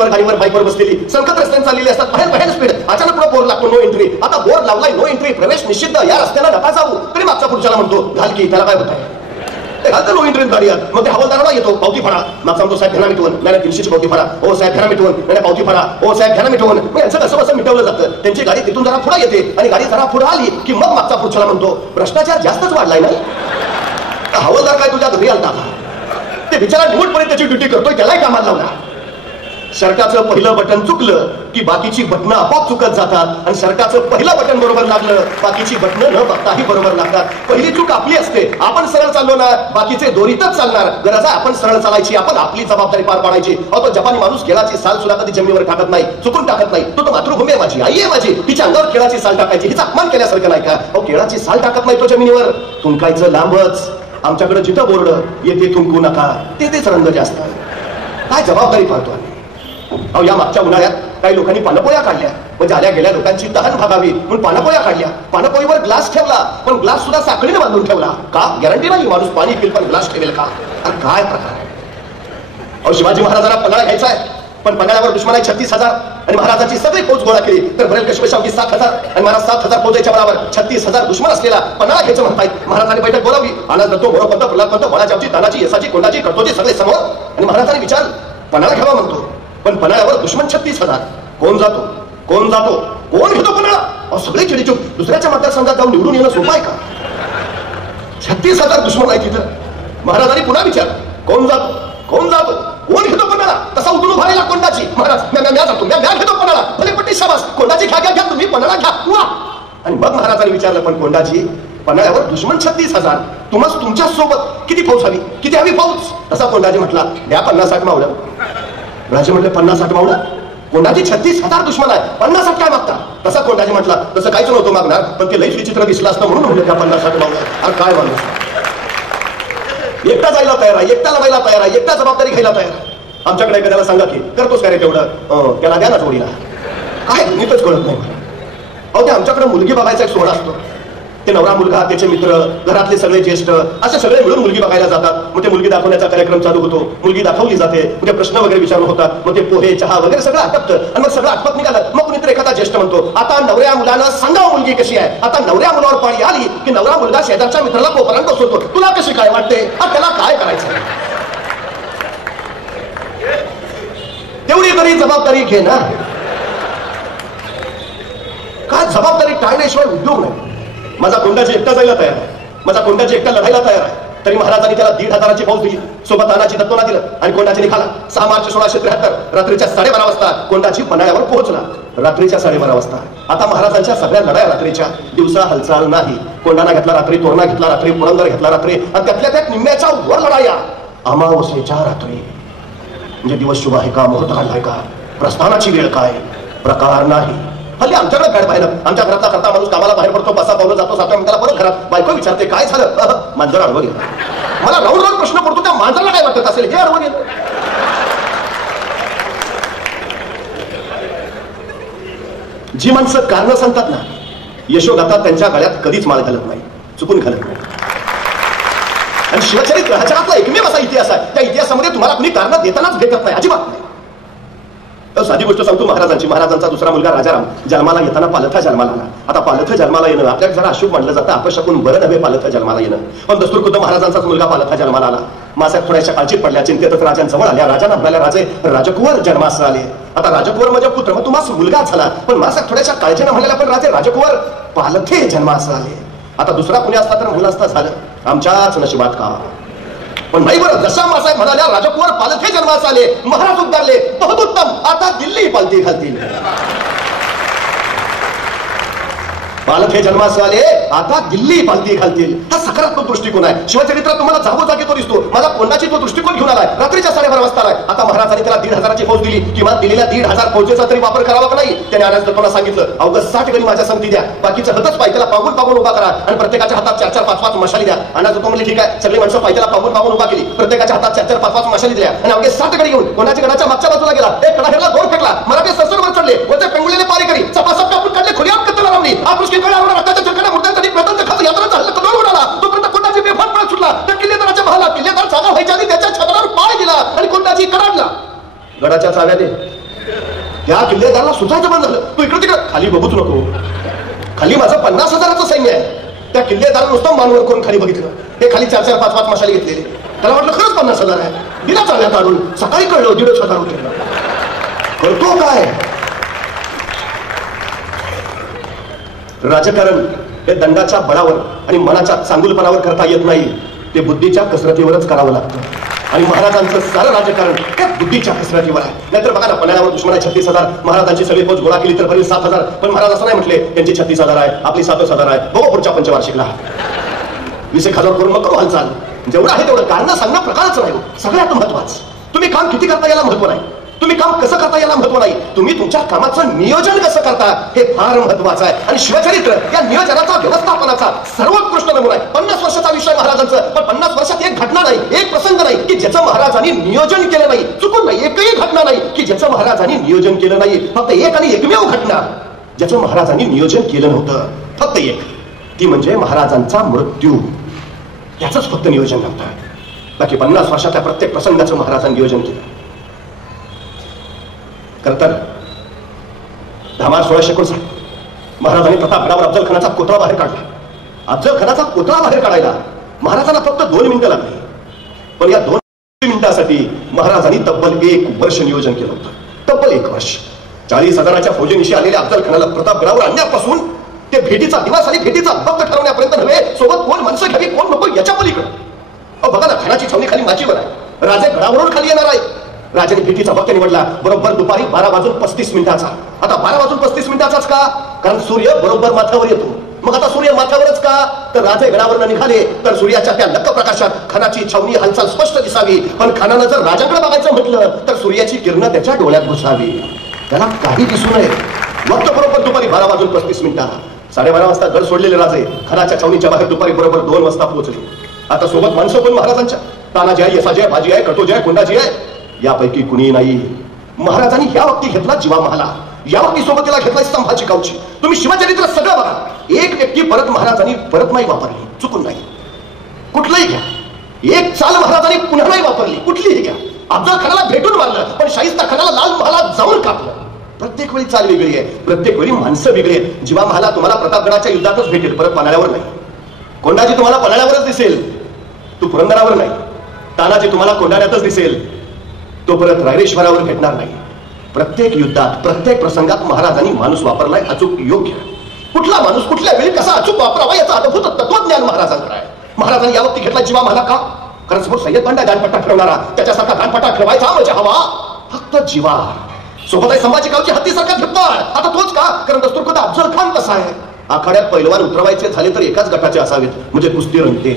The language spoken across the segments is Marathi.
स्कूटरवर गाडीवर बाईकवर बसलेली संकट रस्त्याने चाललेली असतात, बाहेर बाहेर स्पीड, अचानक पुढे बोर्ड लागतो नो एंट्री. आता बोर्ड लावलाय नो एंट्री, प्रवेश निषिद्ध, या रस्त्याला नका जाऊ. तरी मागचा पुढच्याला म्हणतो घाल की, त्याला काय होत आहे, घालतं नो एंट्री गाडी. मग ते हवालदाराला येतो पावती फाडा. मागचा म्हणतो साहेब घ्या मिटवून, नाही 300ची पावती फाडा. हो साहेब घ्या मिटवून, नाही पावती फाडा. हो साहेब घ्या मिटवून. मग यांचं कसं कसं मिटवलं जातं. त्यांची गाडी तिथून जरा पुढे येते आणि गाडी जरा पुढे आली की मग मागचा पुढच्याला म्हणतो भ्रष्टाचार जास्तच वाढलाय नाही. हवालदार काय तुझ्या घरी आलता का, ते बिचारा निवडपणे त्याची ड्युटी करतोय, त्यालाही कामाला लावला. सरकारचं पहिलं बटन चुकलं की बाकीची बटणं आपोआप चुकत जातात आणि सरकारचं पहिलं बटन बरोबर लागलं बाकीची बटणं न बघताही बरोबर लागतात. पहिली चूक आपली असते, आपण सरळ चाललो ना बाकीचे दोरीतच चालणार. गरज आहे आपण सरळ चालायची, आपण आपली जबाबदारी पार पाडायची. अहो तो जपानी माणूस केळाची साल सुद्धा कधी जमिनीवर टाकत नाही, चुकून टाकत नाही. तो मातृभूमी आहे माझी, आई आहे माझी, तिच्या अंगावर केळाची साल टाकायची, हिचा अपमान केल्यासारखं नाही का. अहो केळाची साल टाकत नाही तो जमिनीवर, थुंकायचं लांबच. आमच्याकडे जिथं बोर्ड येते थुंकू नका, तेच रंग जास्त. काय जबाबदारी पाहतो आम्ही. अहो या मागच्या उन्हाळ्यात काही लोकांनी पानपोळ्या काढल्या, म्हणजे आल्या गेल्या लोकांची तहान भागावी म्हणून पानपोळ्या काढल्या. पानपोळीवर ग्लास ठेवला, पण ग्लास सुद्धा साखळीने बांधून ठेवला. का, गॅरंटी नाही माणूस पाणी पिल पण ग्लास ठेवेल का. अरे काय प्रकार आहे. अहो शिवाजी महाराजांना पन्हाळा घ्यायचा आहे, पण पन्हाळ्यावर दुश्मन आहे 36,000 आणि महाराजांची सगळी फौज गोळा केली तर भरेल कशमेशावकी 7,000 आणि महाराज 7,000 फौजेच्या बळावर 36,000 दुश्मन असलेला पन्हाळा घ्यायचं म्हणतायत. महाराजांनी बैठक बोलावली. आनंद दत्तो मोरोपंत प्रल्हादपंत वळाजावची तानाची यसाची कोंडाची करतोची सगळे समोर आणि महाराजांनी विचार पन्हाळा घ्यावा म्हणतो, पण पन्हाळ्यावर दुश्मन 36,000. कोण जातो, कोण जातो, कोण घेतो पन्हाळा. अहो सगळे चिडीचूप. दुसऱ्याच्या मतदारसंघात जाऊन निवडून येणं सोपं आहे का. 36,000 दुश्मन आहे तिथं. महाराजांनी पुन्हा विचार कोण जातो, कोण जातो, कोण घेतो पन्हाळा. तसा उठून उभा राहिला कोंडाची. महाराज म्या जातो, म्या घेतो पन्हाळा. भले पट्टी शाबास, कोंडाची घ्या घ्या घ्या, तुम्ही पन्हाळा घ्या. वा. आणि मग महाराजांनी विचारलं पण कोंडाची पन्हाळ्यावर दुश्मन 36,000, तुम्हाला तुमच्या सोबत किती फौज हवी, किती हवी फौज. तसा कोंडाजी म्हटला द्या 50-60 मावलं. राजे म्हटले 50-60 मावलं. कोंडाची 36,000 दुश्मन आहे, 50-60 काय मागता. तसा कोंडाजी म्हटला तसं काहीच नव्हतं मागणार, पण ते लईच विचित्र दिसलं असतं म्हणून म्हटलं त्या 50-60 मावलं. अरे काय माणूस, एकटा जायला तयार आहे, एकटा लवायला तयार आहे, एकटा जबाबदारी घ्यायला तयार आहे. आमच्याकडे एखाद्याला सांगा की करतोस काय रे तेवढं, त्याला द्या ना जोडीला. काय नीटच कळत नाही. अहो ते आमच्याकडे मुलगी बघायचा एक सोहळा असतो. ते नवरा मुलगा, त्याचे मित्र, घरातले सगळे ज्येष्ठ असे सगळे मिळून मुलगी बघायला जातात. मग ते मुलगी दाखवण्याचा कार्यक्रम चालू होतो. मुलगी दाखवली जाते, म्हणजे प्रश्न वगैरे विचारून होतात. मग ते पोहे चहा वगैरे सगळं आटपतं आणि मग सगळं आटपत निघालं. मग कुणीतरी एखादा ज्येष्ठ म्हणतो आता नवऱ्या मुलानं सांगावं मुलगी कशी आहे. आता नवऱ्या मुलावर पाळी आली की नवरा मुलगा शेजारच्या मित्राला कोपरात बसवतो, तुला कशी काय वाटते, त्याला काय करायचं. तेवढी तरी जबाबदारी घे ना. काय जबाबदारी टाळण्याशिवाय उद्योग नाही. माझा कोंडाजी एकटा जायला तयार आहे, माझा कोंडाजी एकटा लढायला तयार आहे. तरी महाराजांनी त्याला 1,500ची फौज दिली, सोबत तानाजी दत्तोला दिलं आणि कोंडाजी निघाला. 6 मार्च 1673 रात्रीच्या 12:30 वाजता कोंडाजी पन्हाळ्यावर पोहोचला. रात्रीच्या 12:30 वाजता. आता महाराजांच्या सगळ्या लढाया रात्रीच्या, दिवसा हालचाल नाही. कोंडाणा घेतला रात्री, तोरणा घेतला रात्री, पुरंदर घेतला रात्री आणि त्यातल्या त्यात निम्म्याच्या वर लढाया अमावस्येच्या रात्री. म्हणजे दिवस शुभ आहे का, मुहूर्त काढलाय का, प्रस्थानाची वेळ काय, प्रकार नाही. हल्ली आमच्याकडे बॅड पाहिलं. आमच्या घरातला करता माणूस कामाला बाहेर पडतो, 5 पावलं जातो, 7 मिनिटाला परत घरात. बायको विचारते काय झालं, मांजर अडवं गेलं. मला राऊंड राऊंड प्रश्न पडतो त्या मांजराला काय वाटत असेल, हे अडवं गेलं. जी माणसं कारण सांगतात ना, यशोगाथा त्यांच्या गळ्यात कधीच माळ घालत नाही, चुकून घालत नाही. आणि शिवचरित्र हा जगातला एकमेव असा इतिहास आहे, त्या इतिहासामध्ये तुम्हाला कुणी कारण देतानाच भेटत नाही, अजिबात नाही. साधी गोष्ट सांगतो महाराजांची. महाराजांचा दुसरा मुलगा राजाराम जन्माला येताना पालथा जन्माला आला. आता पालथ जन्माला येणं आपल्याला जरा अशुभ मानलं जातं, अपशकून बरं नव्हे पालथ जन्माला येणं. पण दस्तूर खुद्द महाराजांचाच मुलगा पालथा जन्माला आला. मासाहेब थोड्याशा काळजीत पडल्या, चिंतेतच राजांजवळ आल्या. राजांना म्हणाल्या राजे राजकुवर जन्मास आले. आता राजकुवर म्हणजे पुत्र, मग तुम्हाला मुलगा झाला. पण मासाहेब थोड्याशा काळजीनं म्हणाल्या पण राजे राजकुवर पालथे जन्मास आले. आता दुसरा कुणी असता तर म्हणलं असता झालं आमच्याच नशिबात का. पण नाही बरं, जसा मासाहेब म्हणाल्या राजकुवर पालथे जन्मास आले, महाराज उद्गारले बहुत उत्तम, आता दिल्ली पालथी घालतील. पालथे जन्मास आले, आता दिल्ली पालथी घालतील. हा सकारात्मक दृष्टिकोन आहे. शिवचरित्रात तुम्हाला जागोजागी तो दिसतो. माझा कोंडाची तो दृष्टिकोन घेऊन आलाय. रात्रीच्या 12:30 वाजता आलाय. आता महाराजांनी त्याला 1,500ची फौज दिली. किंवा दिलेल्या 1,500 फौजेचा तरी वापर करावा का नाही. त्याने आनंद दत्तोला सांगितलं अवघं 60 गणी माझ्या संगती द्या, बाकीचं हतच पायथ्याला पागून पागून उभा करा आणि प्रत्येकाच्या हातात 4-4, 5-5 मशाली द्या. आनंद दत्तो म्हणले ठीक आहे. सगळी माणसं पायथ्याला पागून पागून उभा केली. प्रत्येकाच्या हातात 4-4, 5-5 मशाली दिल्या आणि अवघे 60 गणी घेऊन कोणाच्या गडाच्या मागच्या बाजूला गेला. एक कडा हेरला, 2 फेकला. मराठी सरसरवर चढले, वरचे पेंगुलेले पारी करी चपासप कापून काढले, खुलीआम कत्तला लावली. आकृष्टी कळा रक्ताच्या झटक्याने मूर्त्यांसाठी प्रथम खात यात्राचा हल्ला कदोल उडाला. तोपर्यंत कोंडाजी बेफाट पळत सुटला. त्या किल्लेदाराच्या महालात किल्लेदार जागा व्हायच्या आधी त्याच्या छतावर पाय दिला आणि कोंडाजी कडाडला. गडाच्या चाव्या दे, त्या किल्लेदाराला सुटायचं बंद झालं. तू इकडे तिकडे खाली बघूच नको. खाली माझं 50,000चं सैन्य आहे. त्या किल्लेदाराला नुसतं मानवर करून खाली बघितलं. हे खाली 4-4, 5-5 मशाली घेतलेले. त्याला वाटलं खरंच 50,000 आहे. दिला चालण्यात आणून. सकाळी कळलं 1,500 होते. करतो काय राजकारण हे दंडाच्या बळावर आणि मनाच्या चांगुलपणावर करता येत नाही. ते बुद्धीच्या कसरतीवरच करावं लागतं. आणि महाराजांचं सारं राजकारण त्या बुद्धीच्या कसरतीवर आहे. नाहीतर बघा ना, पन्हाळ्यावर दुश्मना 36,000, महाराजांची सगळी फौज गोळा केली तर भरली 7,000. पण महाराज असं नाही म्हटले त्यांची 36,000 आहे, आपली 7,000 आहे. बघू पुढच्या पंचवार्षिकला 20,000 करून मग करू हालचाल. जेवढं आहे तेवढं कारण सांगणं प्रकारच नाही. सगळ्यात महत्वाचं तुम्ही काम किती करता याला महत्व नाही. तुम्ही काम कसं करता याला महत्व नाही. तुम्ही तुमच्या कामाचं नियोजन कसं करता हे फार महत्वाचं आहे. आणि शिवचरित्र या नियोजनाचा, व्यवस्थापनाचा सर्वोत्कृष्ट नमुना आहे. 50 वर्षाचा विषय महाराजांचं, पण 50 वर्षात एक घटना नाही, एक प्रसंग नाही की ज्याचं महाराजांनी नियोजन केलं नाही. चुकून नाही, एकही घटना नाही की ज्याचं महाराजांनी नियोजन केलं नाही. फक्त एक आणि एकमेव घटना ज्याचं महाराजांनी नियोजन केलं नव्हतं, फक्त एक, ती म्हणजे महाराजांचा मृत्यू. त्याचंच फक्त नियोजन नव्हतं. बाकी 50 वर्षातल्या प्रत्येक प्रसंगाचं महाराजांनी नियोजन केलं. खरंतर 10 मार्च 1659 महाराजांनी प्रतापगडावर अफजलखानाचा कोतळा बाहेर काढला. अफजलखानाचा कोतळा बाहेर काढायला महाराजांना फक्त 2 मिनिटं लागली. पण या 2 मिनिटासाठी महाराजांनी तब्बल 1 वर्ष नियोजन केलं होतं. तब्बल 1 वर्ष. 40,000च्या फौजेनिशी आलेल्या अफजलखानाला प्रतापगडावर आणण्यापासून ते भेटीचा दिवस आणि भेटीचा भक्त ठरवण्यापर्यंत नव्हे, सोबत कोण माणसं घ्यावी कोण नको याच्या पलीकडे. बघा ना, खानाची छावणी खाली माझीवर आहे. राजे गडावरून खाली येणार आहे. राजाने भेटीचा वक्त निवडला बरोबर दुपारी 12:35. आता 12:35 का? कारण सूर्य बरोबर माथ्यावर येतो. मग आता सूर्य माथ्यावरच का? तर राजे गडावरून निघाले तर सूर्याच्या त्या लक्क प्रकाशात खानाची छावणी हालचाल स्पष्ट दिसावी. पण खानानं जर राजाकडे बघायचं म्हटलं तर सूर्याची किरण त्याच्या डोळ्यात घुसावी, त्याला काही दिसू नये. वक्त बरोबर दुपारी 12:35. 12:30 वाजता गड सोडलेले राजे खानाच्या छावणीच्या बाहेर दुपारी बरोबर 2 वाजता पोहोचले. आता सोबत माणसं पण महाराजांच्या तानाजी आहे, यसाजी आहे, भाजी आहे, कटोजी आहे, कोंडाजी आहे, यापैकी कुणी नाही. महाराजांनी या वक्ती घेतला जीवा महाला, या वक्ती सोबतीला घेतला स्तंभाची कावची. तुम्ही शिवचरित्र सगळं बघा. एक व्यक्ती परत महाराजांनी परत नाही वापरली, चुकून नाही. कुठलंही घ्या, एक चाल महाराजांनी पुन्हा नाही वापरली, कुठलीही घ्या. अफजलखानाला भेटून मारलं पण शाहिस्ता खानाला लाल महालात जाऊन कापलं. प्रत्येक वेळी चाल वेगळी आहे, प्रत्येक वेळी माणसं वेगळी आहेत. जीवा महाला तुम्हाला प्रतापगडाच्या युद्धातच भेटेल, परत पन्हाळ्यावर नाही. कोंडाजी तुम्हाला पन्हाळ्यावरच दिसेल, तू पुरंदरावर नाही. तानाजी तुम्हाला कोंढाण्यातच दिसेल, तो परत रायरेश्वरावर भेटणार नाही. प्रत्येक युद्धात प्रत्येक प्रसंगात महाराजांनी माणूस वापरलाय अचूक योग्य. कुठला माणूस कुठल्या वेळी कसा अचूक वापरावा याचा अद्भुत तत्वज्ञान महाराजांकडे आहे. महाराजांनी या वक्ती घेतला जीवा महाला का? कारण समोर सय्यद बंडा दानपट्टा ठेवणारा, त्याच्यासारखा दानपट्टा ठेवायचा म्हणजे हवा फक्त जीवा. सोबत आहे संभाजी गावची हत्तीसारखा धिप्पाड. आता तोच का? कारण दस्तूरखुद अफजल खान कसा आहे. आखाड्यात पैलवान उतरवायचे झाले तर एकाच गटाचे असावेत, म्हणजे कुस्ती रंगते.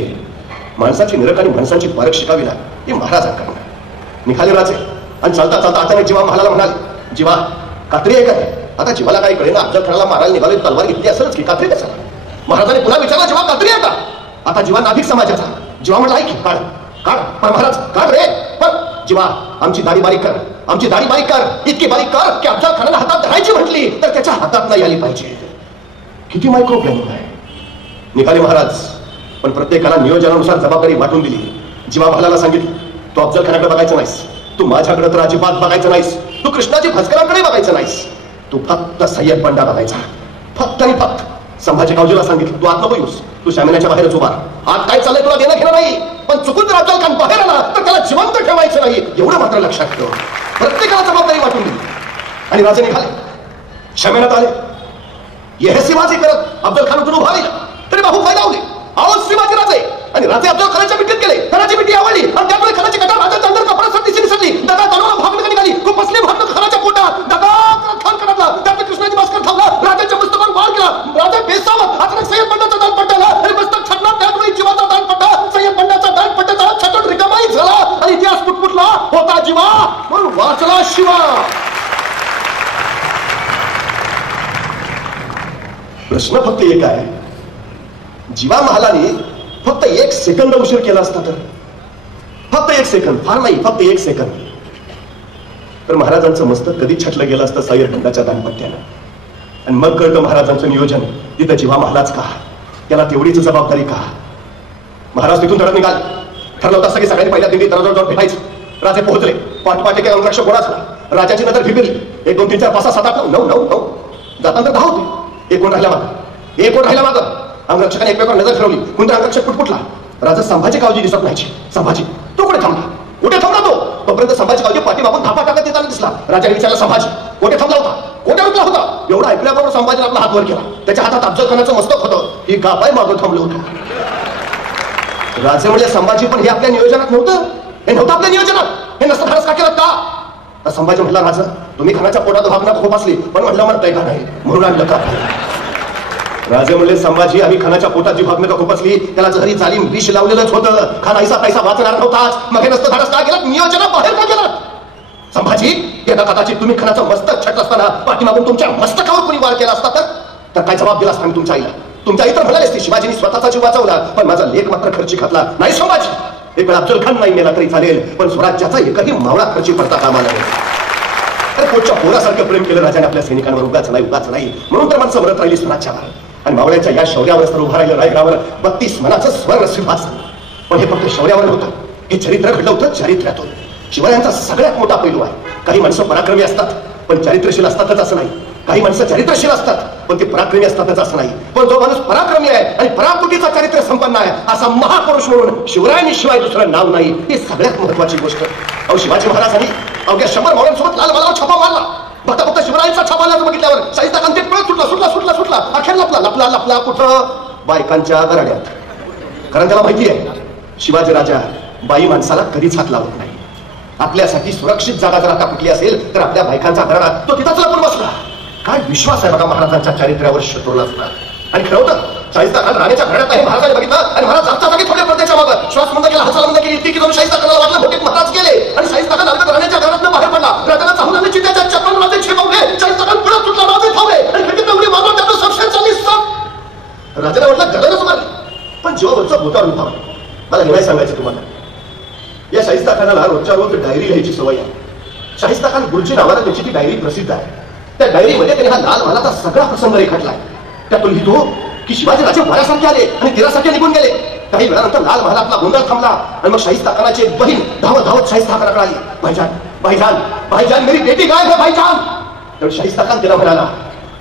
माणसाची निरख आणि माणसांची पारख शिकावी लागते, ते महाराजांकडे. निघाले राजे आणि चालता चालता अचानक जीवा महालाला म्हणाले, जीवा कात्री आहे काय? आता जीवाला काही कळेना. अफजलखानाला मारायला निघाले, तलवार घेतली असेलच की, कात्री कशाला? महाराजांनी पुन्हा विचारला, जीवा कात्री आहे का? आता जीवा नाभिक समाजाचा. जीवा म्हटला, ऐक काढ काढ. पण महाराज काढ रे. पण जीवा आमची दाढी बारीक कर, आमची दाढी बारीक कर, इतकी बारीक कर की अफजलखानाला हातात धरायची म्हटली तर त्याच्या हातात नाही आली पाहिजे. किती मायक्रो प्लॅनिंग आहे. निघाले महाराज, पण प्रत्येकाला नियोजनानुसार जबाबदारी वाटून दिली. जीवा महालाला सांगितलं, तू अफजलखानाकडे बघायचं नाहीस, तू माझ्याकडे तर अजिबात बघायचं नाहीस, तू कृष्णाजी भस्करांकडे बघायचं नाहीस, तू फक्त सय्यद बंडा बघायचा, फक्त आणि फक्त. संभाजी गावजीला सांगितलं, तू आत नको येऊस, तू शामिनाच्या बाहेरच उभा. आत काय चाललंय तुला देणं घेणं नाही, पण चुकून जर अफजलखान बाहेर आला तर त्याला जिवंत ठेवायचं नाही, एवढं मात्र लक्षात ठेव. प्रत्येकाला जबाबदारी वाटून दिली आणि राजे निघाले. शामिनात आले, हे शिवाजी करत अफजलखान उठून उभा राहिला तरी बाहू फायदा होते. आहो शिवाजी राजे आणि राजे अफजलखानाच्या मिठीत गेले. खानाची मिठी आवडली आणि त्यामुळे खानाची कटार राजाच्या अंदर कपड्यात दिसली. दादा तलवार भागणं निघाली, खूप बसली भागणं खानाच्या पोटात. दादा खान कडला, त्यात कृष्णाजी भास्कर थांबला, राजाच्या मस्तकावर वार केला. राजा बेसावत अचानक सय्यद बंडाचा दान पट्टाला आणि मस्तक छाटला. त्यामुळे जीवाचा दान पट्टा, सय्यद बंडाचा दान पट्टा छाटून रिकामाही झाला आणि इतिहास पुटपुटला होता जीवा म्हणून वाचला शिवा. प्रश्न फक्त एक आहे, जीवा महालाने फक्त 1 सेकंद उशीर केला असता तर, फक्त 1 सेकंद, फार नाही फक्त 1 सेकंद, तर महाराजांचं मस्तक कधी छटलं गेलं असतं सय्यद बंडाच्या दानपट्ट्यानं. आणि मग कळतं महाराजांचं नियोजन तिथं जीवा महालाच का, त्याला तेवढीच जबाबदारी का. महाराज तिथून धडक निघाल. ठरलं होतं की सगळ्यांनी पहिल्या दिंडी दररोज जाऊन भेटायचं. राजे पोहोचले. पाठपाटे काही अंगरक्षक गोळा झाला. राजाची नजर फिरली. 1 2 3 4 5 6 7 8 9 9 9 जाताना 10 होते. एक कोण राहिला मागं. अंगरक्षकाने एकमेकांवर नजर फिरवली. कोणता अंगरक्षक पुटपुटला. राजा संभाजी कावजी दिसत नाही. संभाजी तो कुठे थांबला तो. तोपर्यंत संभाजी कावजी पाठीमागून धापा टाकत येताना दिसला. राजाने विचारलं, संभाजी कोठे थांबला होता? कोठे रुकला होता? एवढा ऐकल्याबरोबर संभाजीने आपला हात वर केला. त्याच्या हातात अफजल खानाचं मस्तक होतं. ही गापाय मागं थांबलं होतं. राजे म्हणजे संभाजी पण हे आपल्या नियोजनात नव्हतं. हे नव्हतं आपल्या नियोजनात. हे नसतं धाडस का केलं का? संभाजी म्हटला, राजा तुम्ही खानाच्या पोटात भागण्यात खूप असली पण म्हटलं म्हणत का नाही म्हणून आणलं का? राजे म्हणले, संभाजी आम्ही खानाच्या पोटात जी भागणं खूप असली त्याला जरी जालीम विष लावलेलंच होतं. खान ऐसा पैसा वाचणार नव्हताच. मग हे नसतं धाडस का केलं? नियोजना बाहेर का केलं? संभाजी यदा कदाचित तुम्ही खानाचं मस्तक छट असताना पाठीमागून तुमच्या मस्तकावर कोणी वार केला असता तर काय जबाब दिला असता? तुमच्या आईला तुमच्या आई तर म्हणाले असते, शिवाजीने स्वतःचा जीव वाचवला पण माझा लेख मात्र खर्ची घातला नाही. संभाजी एक वेळ अफजल खान नाही मेला तरी चालेल पण स्वराज्याचा एकही मावळा खर्ची पडता कामा नये. अरे पोटच्या पोरासारखं प्रेम केलं राजाने आपल्या सैनिकांवर. उगाच नाही म्हणून तर माणसं मरत राहिली स्वराज्यावर. आणि मावळ्याच्या या शौर्यावर तर उभा राहिलं रायगडावर 32 मनाचं स्वर्ण सिंहासन. पण हे फक्त शौर्यावर होतं. हे चरित्र घडलं होतं चारित्र्यातून. शिवरायांचा सगळ्यात मोठा पैलू आहे. काही माणसं पराक्रमी असतात पण चारित्र्यशील असतातच असं नाही. काही माणसं चारित्र्यशील असतात पण ते पराक्रमी असतातच असं नाही. पण जो माणूस पराक्रमी आहे आणि पराकुटीचा चारित्र्य संपन्न आहे असा महापुरुष म्हणून शिवरायांनी शिवाय दुसरं नाव नाही. ही सगळ्यात महत्वाची गोष्ट. अहो शिवाजी महाराजांनी अवघ्या 100 मावळ्यांसोबत लाल बाजारावर छापा मारला. फक्त शिवरायांचा छापा बघितल्यावर शाहिस्ता खान ते पळत सुटला. अखेर लपला कुठं? बायकांच्या गराड्यात. कारण त्याला माहिती आहे शिवाजी राजा बाई माणसाला कधीच हात लावत नाही. आपल्यासाठी सुरक्षित जागा जर आता कुठली असेल तर आपल्या बायकांचा गराडा तो तिथंच लपून बसला. काय विश्वास आहे बघा महाराजांच्या चारित्र्यावर शत्रूला असणार. आणि खरं होतं शाहिस्ता खान राणीच्या घरात आहे. महाराजांनी बघितलं आणि महाराज जागच्या जागी थोड्या पडद्याच्या मागं श्वास बंद केला, हालचाल बंद केली. ती जाऊन शाहिस्ता खानाला वाटलं भोटीत महाराज गेले आणि शाहिस्ता खान अलगद राणीच्या घरातून बाहेर पडला. राजाला चाहून चित्याच्या चक्रात राजे छेपवले. शाहिस्ता खान पळत सुटला. राजे धावले आणि खिडकीत उडी मारला. त्याचं संशय चालली सम. राजाला वाटलं गरजच मारली. पण जेव्हा वरचं भोटावर उठावलं. मला हे नाही सांगायचं तुम्हाला. या शाहिस्ता खानाला रोजच्या रोज डायरी लिहायची सवय आहे. शाहिस्ता खान गुरुजी नावाला त्याची ती डायरी प्रसिद्ध आहे. त्या डायरीमध्ये त्याने हा लाल महालाचा सगळा प्रसंग रेखाटलाय. त्यातून लिहितो की शिवाजी राजे वाऱ्यासारखे आले आणि तीरासारखे निघून गेले. काही वेळानंतर लाल महालातला गोंधळ थांबला आणि मग शाहिस्ता खानाची एक बहीण धावत शाहिस्ता खानाकडे आली. भाईजान मेरी बेटी गायब है भाईजान. तर शाहिस्ता खान तिला म्हणाला,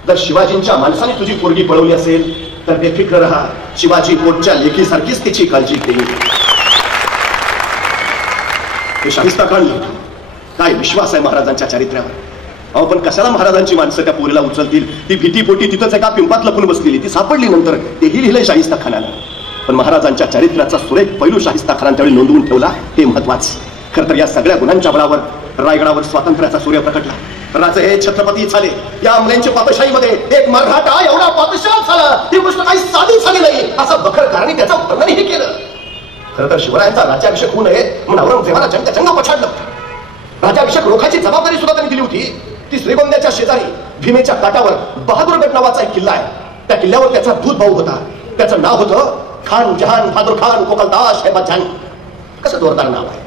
जर शिवाजींच्या माणसाने तुझी पोरगी पळवली असेल तर बेफिक्र राहा. शिवाजी पोटच्या लेकीसारखीच तिची काळजी घेईल. हे शाहिस्ता खान लिहितो. काय विश्वास आहे महाराजांच्या चारित्र्यावर. अहो पण कशाला महाराजांची माणसं त्या पोरीला उचलतील? ती भीतीपोटी तिथंच एका पिंपात लपून बसलेली. ती सापडली नंतर तेही लिहिलंय शाहिस्ता खानानं. पण महाराजांच्या चारित्र्याचा सुरेख पैलू शाहिस्ता खानानं त्यावेळी नोंदवून ठेवला हे महत्वाचं. खरं तर या सगळ्या गुणांच्या बळावर रायगडावर स्वातंत्र्याचा सूर्य प्रकटला. राजे हे छत्रपती झाले. या अमलेंच्या पातशाहीमध्ये एक मराठा एवढा पातशाह झाला. ही गोष्ट काही साधी झाली नाही असं बखरकारांनी त्याचं वर्णनही केलं. खरं तर शिवरायांचा राज्याभिषेक होऊ नये म्हणून औरंगजेबाला जंग पछाडलं. राज्याभिषेक रोखायची जबाबदारी सुद्धा त्यांनी दिली होती. ती श्रीगोंद्याच्या शेजारी भीमेच्या काठावर बहादूरगड नावाचा एक किल्ला आहे. त्या किल्ल्यावर त्याचा दूध भाऊ होता. त्याचं नाव होतं खान जहान बहादूर खान कोकलदास हैबत जान. कसं जोरदार नाव आहे.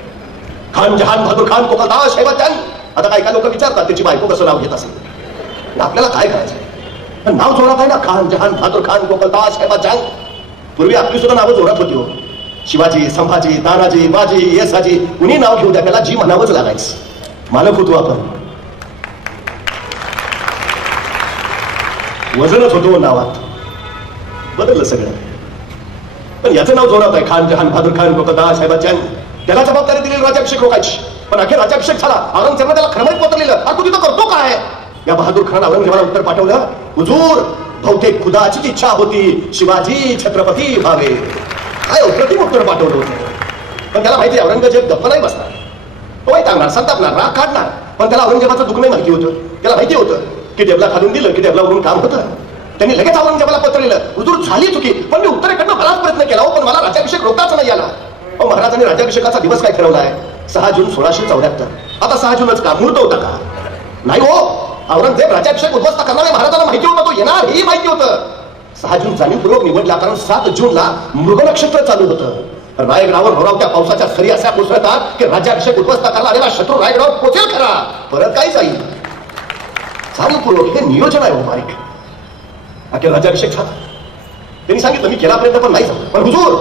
खान जहान बहादूर खान कोकलदास हैबत जान. आता काही लोक विचारतात त्याची बायको कसं नाव घेत असेल. आपल्याला काय करायचं? नाव जोरात आहे ना, खान जहान बहादूर खान कोकलदास हैबत जान. पूर्वी आपली सुद्धा नावं जोरात होती हो. शिवाजी, संभाजी, तानाजी, बाजी, येसाजी कुणी नाव घेऊ द्या त्याला जी म्हणावंच लागायचं. मालक होतो आपण. वजनच होतो नावात. बदललं सगळं. पण याचं नाव जोरात आहे. खान जहान बहादूर खान कोकलदास हैबत जान. त्याला जबाबदारी दिलेली राज्याभिषेक रोखायची. पण अखेर राज्याभिषेक झाला. औरंगजेबाने त्याला खरमरीत पत्र लिहिलं. अरे तू तिथं करतो काय? या बहादूर खान औरंगजेबाला उत्तर पाठवलं, हुजूर बहुतेक खुदाचीच इच्छा होती शिवाजी छत्रपती व्हावे. काय अप्रतिम उत्तर पाठवलं होतं. पण त्याला माहिती आहे औरंगजेब गप्प नाही बसणार. तो सांगणार, संतापणार, राग काढणार. पण त्याला औरंगजेबाचं दुःख नाही माहिती होतं. त्याला माहिती होतं की टेबला खालून दिलं की टेबलावरून काम होतं. त्यांनी लगेच औरंगजेबाला पत्र लिहिलं, हुजूर झाली चुकी पण मी उत्तरेकडनं बराच प्रयत्न केला हो पण मला राज्याभिषेक रोखताच नाही आला. अहो महाराजांनी राज्याभिषेकाचा दिवस काय ठरवलाय? 6 जून 1674. आता 6 जूनच का? मुहूर्त होता का? नाही हो. औरंगजेब राज्याभिषेक उद्ध्वस्त करणारे महाराजांना माहिती होतं. तो येणार हेही माहिती होतं. 6 जून जाणीवपूर्वक निवडला कारण 7 जूनला मृग नक्षत्र चालू होतं. रायगडावर भरावत्या पावसाच्या सरी अशा कोसळतात की राज्याभिषेक उद्ध्वस्त करणारा शत्रू रायगडावर पोचेल खरा, परत काय जाईल. जाणीवपूर्वक हे नियोजन आहे बारीक. अखेर राज्याभिषेक झाला. त्यांनी सांगितलं मी केला प्रयत्न पण नाही झाला. पण हुजूर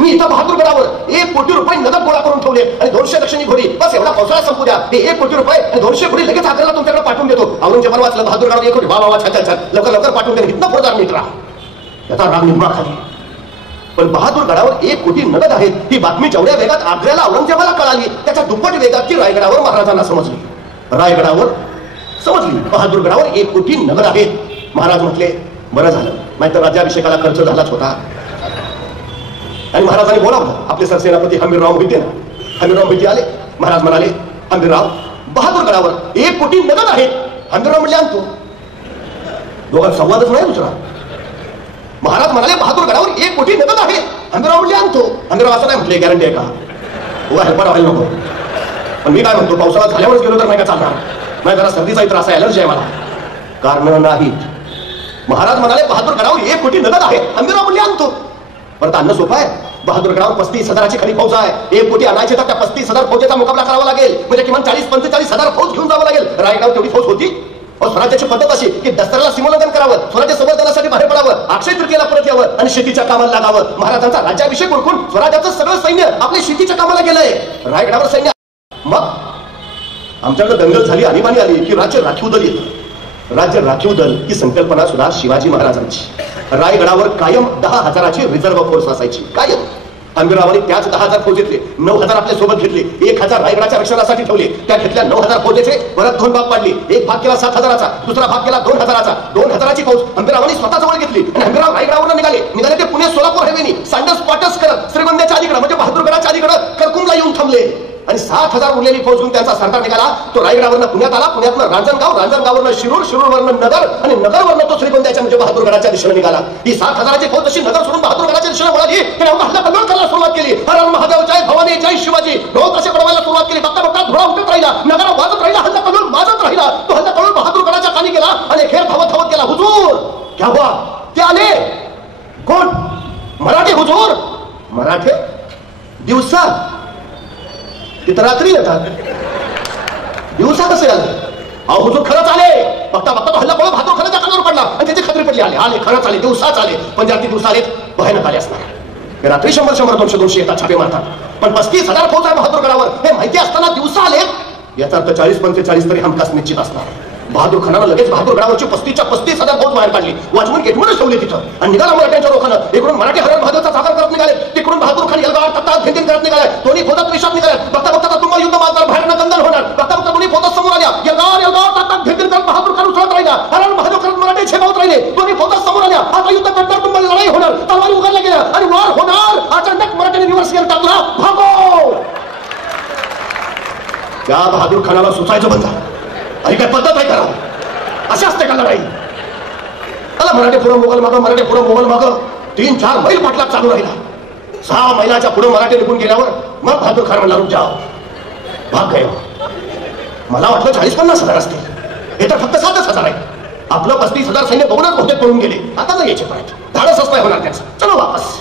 मी इथं बहादूरगडावर 1 कोटी रुपये नगद गोळा करून ठेवले आणि 200 दक्षिणी घोडी, बस एवढा पावसाळा संपू द्या. हे 1 कोटी रुपये आणि 200 घोडी लगेच आग्र्याला तुमच्याकडे पाठवून देतो. औरंगजेबाला वाचलं बहादूरगडावर 1 कोटी, वा छान छान, लवकर लवकर पाठवून दे. इथनं पुढे नीट राहा. याचा राग निर्माण खाली. पण बहादूरगडावर 1 कोटी नगद आहेत ही बातमी जेवढ्या वेगात आग्र्याला औरंगजेबाला कळाली त्याच्या दुप्पट वेगात ती रायगडावर महाराजांना समजली. रायगडावर समजली बहादूरगडावर 1 कोटी नगद आहेत. महाराज म्हटले बरं झालं, नाहीतर राज्याभिषेकाला खर्च झालाच होता. आणि महाराजांनी बोलावलं आपले सरसेनापती हमीरराव मोहिते ना. हमीरराव मोहिते आले. महाराज म्हणाले हमीरराव बहादूरगडावर 1 कोटी नगद आहेत. हमीरराव म्हणले आणतो. दोघांत संवादच नाही दुसरा. महाराज म्हणाले बहादूरगडावर 1 कोटी नगद आहे. हमीरराव म्हणले आणतो. हमीरराव असं नाही म्हटले गॅरंटी आहे का? उगा हेल्पर व्हायला नको. पण मी काय म्हणतो पावसाळा झाल्यावरच गेलो तर नाही का चालणार? नाही जरा सर्दीचाही त्रास आहे, ॲलर्जी आहे मला. कारण नाहीत. महाराज म्हणाले बहादूरगडावर 1 कोटी नगद आहे. हमीरराव म्हणले आणतो. परत आणणं सोपं आहे. बहादूरगडावर 35,000ची खरी फौज आहे. 1 कोटी आणायचे तर त्या 35,000 फौजेचा मुकाबला करावा लागेल. म्हणजे किमान 40-45,000 फौज घेऊन जावं लागेल. रायगडावर तेवढी फौज होती. स्वराज्याची पद्धत अशी की दसऱ्याला सीमोल्लंघन करावं, स्वराज्य संवर्धनासाठी बाहेर पडावं, अक्षय तृतीयेला परत यावं आणि शेतीच्या कामाला लागावं. महाराजांचा राज्याभिषेक ओळखून स्वराज्याचं सगळं सैन्य आपल्या शेतीच्या कामाला गेलंय. रायगडावर सैन्य. मग आमच्याकडे दंगल झाली, आणीबाणी आली की राज्य राखीव दल येतं. राज्य राखीव दल ही संकल्पना सुद्धा शिवाजी महाराजांची. रायगडावर कायम 10,000ची रिझर्व्ह फोर्स असायची कायम. हमीररावांनी त्याच 10,000 फौजेतले 9,000 आपल्या सोबत घेतले. 1,000 रायगडाच्या रक्षणासाठी ठेवले. त्या घेतल्या 9,000 फौजेचे परत 2 भाग पाडले. एक भाग केला 7,000चा, दुसरा भाग केला 2,000चा. 2,000ची फौज हमीररावांनी स्वतः जवळ घेतली आणि हमीरराव रायगडावर निघाले ते पुणे सोलापूर हायवेनी सांडस पाटस करत श्रीगोंद्याच्या अलीकडे म्हणजे बहादूरगडाच्या अलीकडे करकुंडला येऊन थांबले. आणि 7,000 उरलेली फौज घेऊन त्यांचा सरदार निघाला. तो रायगडावरनं पुण्यात आला, पुण्यातनं रांजणगाव, रांजणगाववरनं शिरूर, शिरूरवरनं नगर आणि नगरवरनं तो श्रीगोंद्याच्या म्हणजे बहादूरगडाच्या दिशेने निघाला. ही 7,000ची फौज जशी नगर सोडून बहादूरगडाच्या दिशेने वळाली त्याने हल्ला कल्लोळ करायला सुरुवात केली. हर महादेव जय भवानी जय शिवाजी ढोल कसे पडवायला सुरुवात केली. बघता बघता धुळा उठत राहिला, नगर वाजत राहिला, हल्ला कल्लोळ वाजत राहिला. तो हल्ला कल्लोळ बहादूरगडाच्या खाली गेला आणि खेळ धावत धावत गेला. हुजूर क्या हुआ? ते आले. कोण? मराठे. हुजूर मराठे दिवसा तिथं रात्री येतात, दिवसा कसे आले? अहो हुजूर खरंच आले. बघता बघता तो हल्ला पळून बहादूरगडाच्या कानावर पडला आणि त्याची खात्री पडली. आले खरंच आले, दिवसाच आले. पण ज्या दिवसा आलेत भयानक आले असणार. रात्री 100-100, 200-200 येतात, छापे मारतात. पण 35,000 फौज आहे बहादूरगडावर हे माहिती असताना दिवसा आले. याचा अर्थ 40-45 तरी हमखास निश्चित असणार. बहादूर खानानं लगेच बहादूरगडावरची 35,000 फौज बाहेर काढली. वाचवून गेटमध्ये ठेवली तिथं आणि निघाला मराठ्यांच्या रोखानं. इकडून मराठी हरण महादेवचा सागर करत निघाले, तिकडून बहादूर खान यलगार तत्तात भिंतीन करत निघाले. दोन्ही फौजात विषात निघाले. बघता बघता तुंब युद्ध मारणार, बाहेरनं कंदल होणार. बघता बघता दोन्ही फौजा समोर आल्या. यलगार तत्तात भिंतीन करत बहादूर खान उचलत राहिला. हरण महादेव करत मराठी झेपावत राहिले. दोन्ही फौजा समोर आल्या. आता युद्ध करणार, तुंबाला लढाई होणार, तलवारी उघडल्या गेल्या आणि वार होणार. अचानक मराठ्यांनी रिव्हर्स गिअर टाकला. भागो. त्या बहादूर खानाला सुचायचं बंद झालं. आणि काय पद्धत आहे करावं असे असते का लढाई? त्याला मराठे पुढं मोगल मागं, मराठे पुढं मोगल मागं 3-4 मैल पाठलाग चालू राहिला. 6 मैलाच्या पुढे मराठे निघून गेल्यावर मग बहादूर खान म्हणला रुक जाओ, भाग गए. मला वाटलं 40-50 असतील. हे तर फक्त 7,000 आहे. आपलं 35,000 सैन्य बघूनच बहुतेक पळून गेले. आता नाही यायचे परत, धाडसच नाही होणार त्याचं. चलो वापस.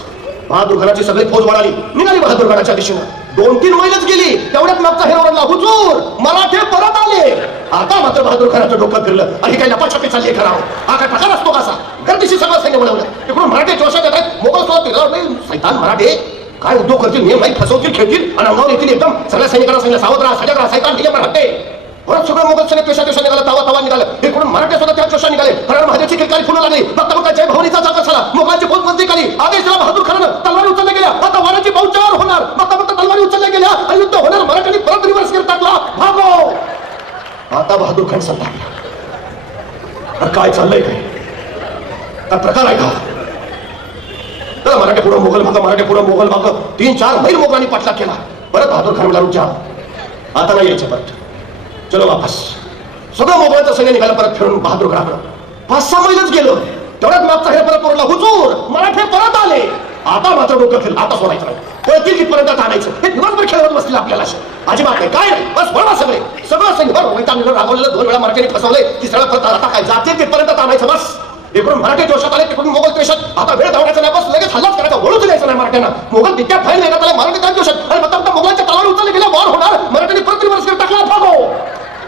बहादूरगडाची सगळी फौज वळाली, निघाली बहादूरगडाच्या दिशेनं. 2-3 मैलच गेली तेवढ्यात मागचा हे ओरडला, हुजूर मराठे परत आले. आता मात्र बहादूर खानाचं डोकं फिरलं. आणि काही लपाछपी चालली करावं, हा काय प्रकार असतो कसा? गर्दीशी सगळं सैन्य वळवलं. तिकडून मराठे जोशात येत आहेत. मोगल सोबत सैतान मराठे काय उद्योग करतील, नियम नाही, फसवतील, खेळतील आणि अंगावर येतील. एकदम सगळ्या सैनिकांना सांगितलं सावध राहा, सजग राहा, सैतान नियम राहते. परत सगळं मोगल सैनिक पेशा निघालं, तावा निघालं. इकडून मराठे सुद्धा त्या जोशा निघाले. हरण महादेवची किलकारी फुलं लागली. बघता बघता जय भवानीचा जागर झाला. मोगलांची फौज नजदीक आली. आदेश दिला बहादूर खानानं, तलवारी उचलल्या गेल्या. आता वाराची पाऊचार होणार. बघता बघता तलवारी उचलल्या गेल्या आणि युद्ध होणार. मराठ्यांनी परत रिव्हर्स गिअर टाकला. भागो. आता बहादूर खान संतापला. काय चाललंय काय? का प्रकार आहे का? तर मराठे पुढं मोगल मागं, मराठे पुढं मोगल मागं 3-4 मैल मोगलांनी पाठलाग केला. परत बहादूर खान म्हणला रुक जाओ, आता नाही यायचे परत, चलो वापस. सगळं मोगलांचं सैन्य निघालं परत फिरून बहादूरगडाकडं. 5-6 मैलच गेलो तेवढ्यात मागचा हे परत ओरडला, हुजूर मराठे परत आले. आता मात्र डोकं फिरलं. आता सोडायचं नाही, पळतील कितपर्यंत आणायचं. हे दिवसभर खेळत बसतील आपल्याला. अजिबात नाही, काय नाही, बस वळवा. सगळं सैन्य बरं वैतागलेलं, रागवलेलं, 2 वेळा मराठ्यांनी फसवले, 3रा परत आता काय जातील तिथपर्यंत आणायचं बस. इकडून मराठे जोशात आले, तिकडून मोगल पेशात. आता वेळ धावण्याचा नाही, बस लगेच हल्लाच करायचा, वळूच द्यायचं नाही मराठ्यांना. मोगल तितक्यात बाहेर येण्यात आले, मराठे त्या जोशात आणि आता मोगलांच्या तलवारी उचलले गेल्या, वार होणार. मराठ्यांनी परत रिव्हर्स गिअर टाकला. भागो.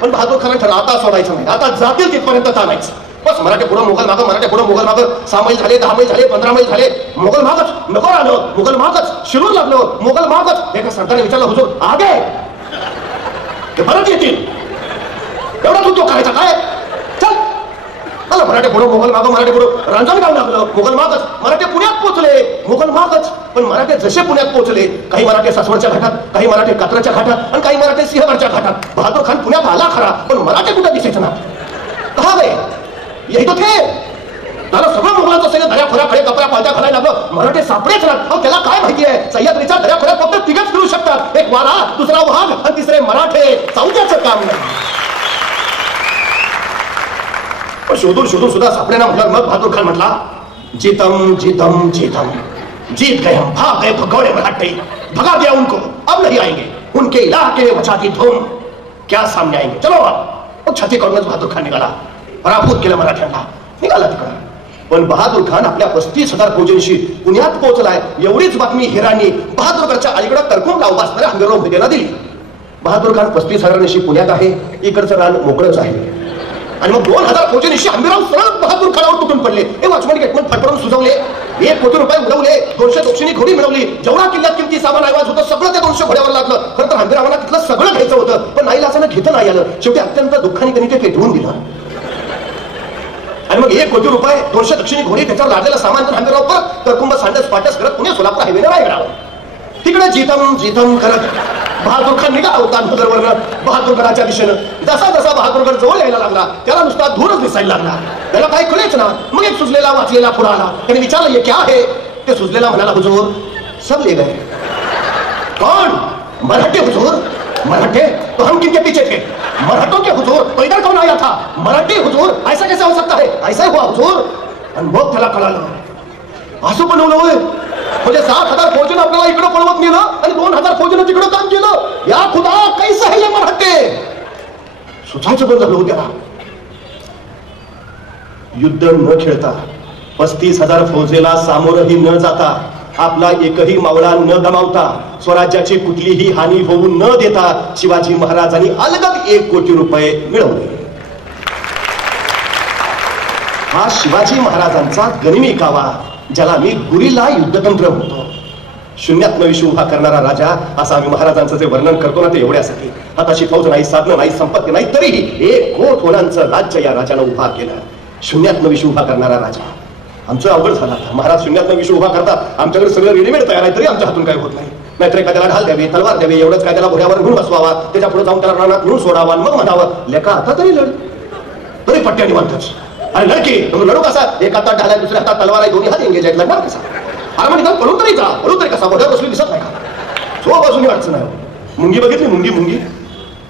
पण बहादूर खान ठरलं आता सोडायचं नाही, आता जातील तिथपर्यंत आणायचं. बस मराठे पुढं मोगल मागं, मराठे पुढं मोगल मागं. 6 मैल झाले, 10 मैल झाले, 15 मैल झाले, मोगल मागच. नगर आलं, मोगल मागच. शिरूर लागलं, मोगल मागच. एका संतांनी विचारलं, हुजूर आगे ते परत येतील, एवढाच उद्योग करायचा काय? चल मला मराठे पुढं मोगल मागं, मराठे पुढं रांजणगाव लागलं, मोगल मागच. मराठे पुण्यात पोहोचले, मोगल मागच. पण मराठे जसे पुण्यात पोहोचले, काही मराठे सासवडच्या घाटात, काही मराठे कात्रच्या घाटात आणि काही मराठे सिंहगडच्या घाटात. बहादूर खान पुण्यात आला खरा, पण मराठे कुठं दिसायचं ना. कहा गए? यही तो थे. त्याला सगळं मुघलांचं सैन्य दर्याखोऱ्याकडे कपड्या पालत्या घालायला लागलं. मराठे सापडेच ना. त्याला काय माहिती आहे, सह्याद्रीच्या दर्याखोऱ्यात फक्त तिघच फिरू शकतात, एक वारा, दुसरा वाघ आणि तिसरे मराठे. चौथ्याचं काम नाही. पण शोधून शोधून सुद्धा सापडेना म्हटलं. मग बहादूर खान म्हटला, जीतम जीतम जीतम, जीत गए हम, भाग गए भगौड़े मराठे, भगा दिया उनको, अब नहीं आएंगे, उनके इलाके में मचा दी धूम, क्या सामने आएंगे, चलो अब. छाती करूनच बहादूर खान निघाला. पराभूत केलं मराठ्यांना, निघाला तिकडं. पण बहादूर खान आपल्या 35,000 फौजांशी पुण्यात पोहोचलाय. एवढीच बातमी हिराणी बहादूरगडच्या अलीकडे तरकुंडला उभा असणाऱ्या हंबीरराव मोहितेला दिली. बहादूर खान 35,000 पुण्यात आहे, इकडचं रान मोकळंच आहे. आणि मग 2,000 फौजांशी हंबीरराव सरळ बहादूर खानावर तुटून पडले. हे वॉचमन गेटमन फडफडून सुजवले, 1 कोटी रुपये उडवले, 200 दोक्षिणी घोडी मिळवली. जेवढा किल्ल्यात किमती सामान आवाज होतं सगळं त्या 200 घोड्यावर लागलं. खरं तर हंबीररावांना तिथलं सगळं घ्यायचं होतं, पण नाईलाजानं घेता नाही आलं. शेवटी अत्यंत दुःखाने त्यांनी ते पेटवून दिलं. आणि मग 1 कोटी रुपये, 200 दक्षिणी घोडी, त्याच्यावर लागलेलं सामान हंबीरराव परत तरकुंभ सांडस पाटस करत पुणे सोलापूर हायवेने रायगडावर तिकडे जीतम जीतम करत बहादूर खान निघाला होता नगरवरनं बहादूरगडाच्या दिशेनं. जसा जसा बहादूरगड जवळ यायला लागला त्याला नुसता धूरच दिसायला लागला. त्याला काही कळेच ना. मग एक सुजलेला वाचलेला पुढे आला. त्याने विचारलं, ये क्या है? ते सुजलेला म्हणाला, हुजूर सब ले गए. कौन? मराठे हुजूर. मराठे? तो हम किनके पीछे थे? मराठों के हुजूर. तो इधर कौन आया था? मराठे हुजूर. ऐसा कैसे हो सकता है? ऐसा हुआ हुजूर. आणि मग त्याला कळालं, असं बनवलं होय. म्हणजे 7,000 फौजन आपल्याला इकडं पळवत नेलं आणि 2,000 फौजन तिकडं काम केलं. या खुदा कैसे है ये मराठे. सुचायचं बंद झालं त्याला. युद्ध न खेळता 35,000 फौजेला सामोरही न जाता, आपला एकही मावळा न गमावता, स्वराज्याची कुठलीही हानी होऊ न देता शिवाजी महाराजांनी अलगद 1 कोटी रुपये मिळवले. हा शिवाजी महाराजांचा गनिमी कावा, ज्याला मी गुरिल्ला युद्धतंत्र म्हणतो. शून्यातनं विश्व उभा करणारा राजा, असं आम्ही महाराजांचं जे वर्णन करतो ना, ते एवढ्यासाठी. हाताशी फौज नाही, साधनं नाही, संपत्ती नाही, तरीही 1 कोट होणांचं राज्य या राजानं उभा केलं. शून्यातनं विश्व उभा करणारा राजा. आमचं अवघड झाला. महाराज शून्यातनं विश्व उभा करतात, आमच्याकडे सगळं रेडीमेड तयार आहे, तरी आमच्या हातून काही होत नाही. नाहीतर एखाद्याला ढाल द्यावी, तलवार द्यावी, एवढंच काय त्याला घोड्यावर घेऊन बसवावा, त्याच्या पुढे जाऊन त्याला रानात घेऊन सोडावा, मग म्हणावं, लेका आता तरी लढ, तरी पट्ट्या निवांतच. अरे लडकी लढू कसा? एक हातात ढाल आहे, दुसऱ्या हातात तलवार आहे, दोन्ही हात एंगेज आहेत, लढणार कसा? अरे म्हणजे जाऊन पळून तरी जा, पळून तरी कसा? घोड्यावर बसली दिसत नाही का? सो बाजूनी अडचण आहे. मुंगी बघितली, मुंगी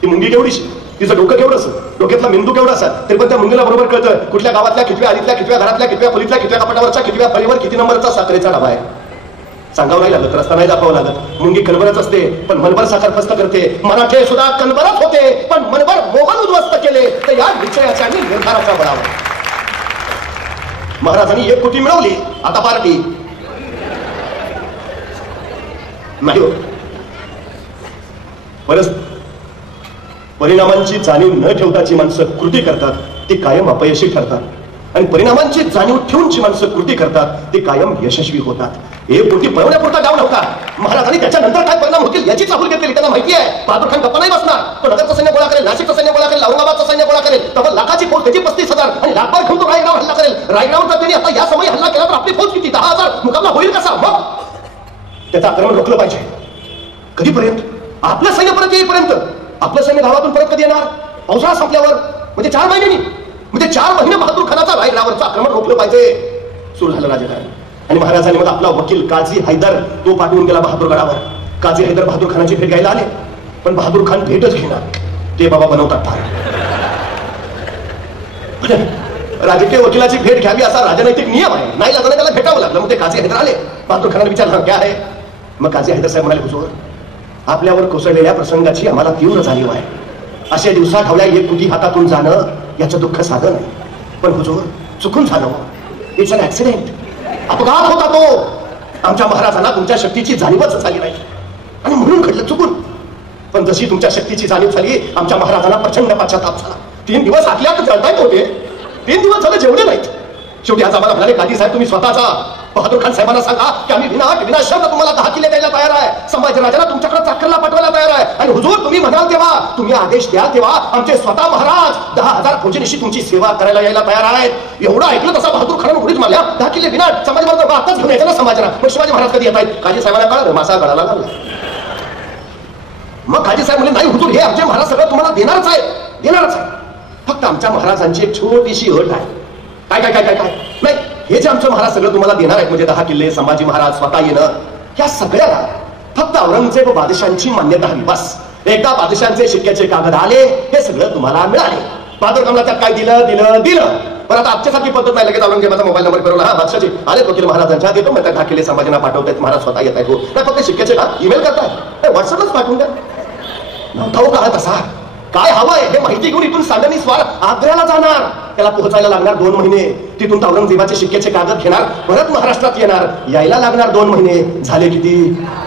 ती मुंगी केवढीशी, तिचं डोकं केवढंच, डोक्यातला मेंदू केवढा असा, तरी पण त्या मुंगीला बरोबर कळतं कुठल्या गावातल्या कितव्या आलीतल्या, कितव्या घरातल्या, कितव्या खोलीतल्या, कितव्या कपाटावरच्या, कितव्या फळीवर किती नंबरचा साखरेचा डबा आहे. सांगावं नाही लागत, रस्ता नाही दाखवावं लागत. मुंगी कणभरच असते पण मनभर साखर फस्त करते. मराठे सुद्धा कणभरच होते पण मनभर मोगल उद्ध्वस्त केले. तर या विषयाच्या आणि निर्धाराचा बळावर महाराजांनी 1 कोटी मिळवली. आता पार्टी नाही होत. परिणामांची जाणीव न ठेवता जी माणसं कृती करतात ती कायम अपयशी ठरतात, आणि परिणामांची जाणीव ठेवून जी माणसं कृती करतात ती कायम यशस्वी होतात. 1 कोटी पळवण्यापुरता डाव नव्हता. महाराजांनी त्याच्यानंतर काय परिणाम होतील याची चाहूल घेतली. त्यांना माहिती आहे बहादूर खान गप्पा नाही बसणार. तो नगरचं सैन्य गोळा करेल, नाशिकचं सैन्य गोळा करेल, औरंगाबादचं सैन्य गोळा करेल. तर लाखाची फौज त्याची 35,000 आणि लाखभर घेऊन तो रायगडावर हल्ला करेल. रायगडावर जर त्यांनी आता या समयी हल्ला केला तर आपली फौज किती? 10,000. मुकाबला होईल कसा? मग त्याचं आक्रमण रोखलं पाहिजे. कधीपर्यंत? आपलं सैन्य परत येईपर्यंत. आपलं सैन्य गावातून परत कधी येणार? पावसाळा संपल्यावर, म्हणजे 4 महिन्यांनी. म्हणजे 4 महिने बहादूर खानाचा रायगडावरचं आक्रमण रोखलं पाहिजे. सुरू झालं राजकारण. आणि महाराजांनी मग आपला वकील काझी हैदर तो पाठवून गेला बहादूरगडावर. काझी हैदर बहादूर खानाची भेट घ्यायला आले, पण बहादूर खान भेटच घेणार. ते बाबा बनवतात फार. राजकीय वकिलाची भेट घ्यावी असा राजनैतिक नियम आहे. नाही लागलं त्याला भेटावं लागलं. मग ते काझी हैदर आले. बहादूर खानाने विचारलं, क्या आहे? मग काझी हैदर साहेब म्हणाले, हुजूर आपल्यावर कोसळलेल्या प्रसंगाची आम्हाला तीव्र जाणीव आहे. अशा दिवसात हवल्या 1 कोटी हातातून जाणं याचं दुःख साधं नाही, पण हुजूर चुकून झालं. It's an accident. अपघात होता तो. आमच्या महाराजांना तुमच्या शक्तीची जाणीवच झाली नाही आणि म्हणून घडलं चुकून. पण जशी तुमच्या शक्तीची जाणीव झाली आमच्या महाराजांना प्रचंड पश्चाताप झाला. 3 दिवस आतल्यात जळतायत होते. 3 दिवस झाले जेवले नाहीत. शेवटी आज आम्हाला म्हणाले, काजी साहेब तुम्ही स्वतःचा बहादूर खान साहेबांना सांगा की आम्ही विनाशर्त तुम्हाला 10 किल्ले द्यायला तयार आहे. संभाजीराजांना तुमच्याकडे चाकरला पाठवायला तयार आहे. आणि हुजूर तुम्ही म्हणाल तेव्हा, तुम्ही आदेश द्याल तेव्हा आमचे स्वतः महाराज 10,000 फौजेनिशी तुमची सेवा करायला यायला तयार आहेत. एवढं ऐकलं तसा बहादूर खान उडीच मारल्या, 10 किल्ले विनाश. संभाजी महाराज आताच घेऊन यायचं ना संभाजीला. मग शिवाजी महाराज कधी येत आहेत? काजी साहेबांना कळलं, मासा गळाला लागला. मग काजी साहेब म्हणजे नाही हुजूर, हे आमचे महाराज सगळं तुम्हाला देणारच आहे, देणारच आहे. फक्त आमच्या महाराजांची एक छोटीशी अट आहे. काय काय काय काय काय नाही, हे जे आमचे महाराज सगळं तुम्हाला देणार आहेत, म्हणजे 10 किल्ले, संभाजी महाराज स्वतः येणं, या सगळ्याला फक्त औरंगजेब बादशाहांची मान्यता हवी. बस एकदा बादशाहांचे शिक्क्याचे कागद आले, हे सगळं तुम्हाला मिळाले. बहादूर खानला त्यात काय दिलं दिलं दिलं. पण आता आजच्यासारखी पद्धत नाही, लगेच औरंगजेबाचा मोबाईल नंबर फिरवला, हा बादशाहजी आले वकील महाराजांच्या, देतो मग 10 किल्ले संभाजींना पाठवतात, महाराज स्वतः येत आहे. नाही फक्त शिक्क्याचे का ईमेल करताय, व्हॉट्सअपच पाठवून द्या. नव्हता का तसा, काय हवंय हे माहिती घेऊन इथून सागनी स्वार आग्र्याला जाणार. त्याला पोहोचायला लागणार 2 महिने. तिथून औरंगजेबाचे शिक्क्याचे कागद घेणार, परत महाराष्ट्रात येणार, यायला लागणार 2 महिने. झाले किती,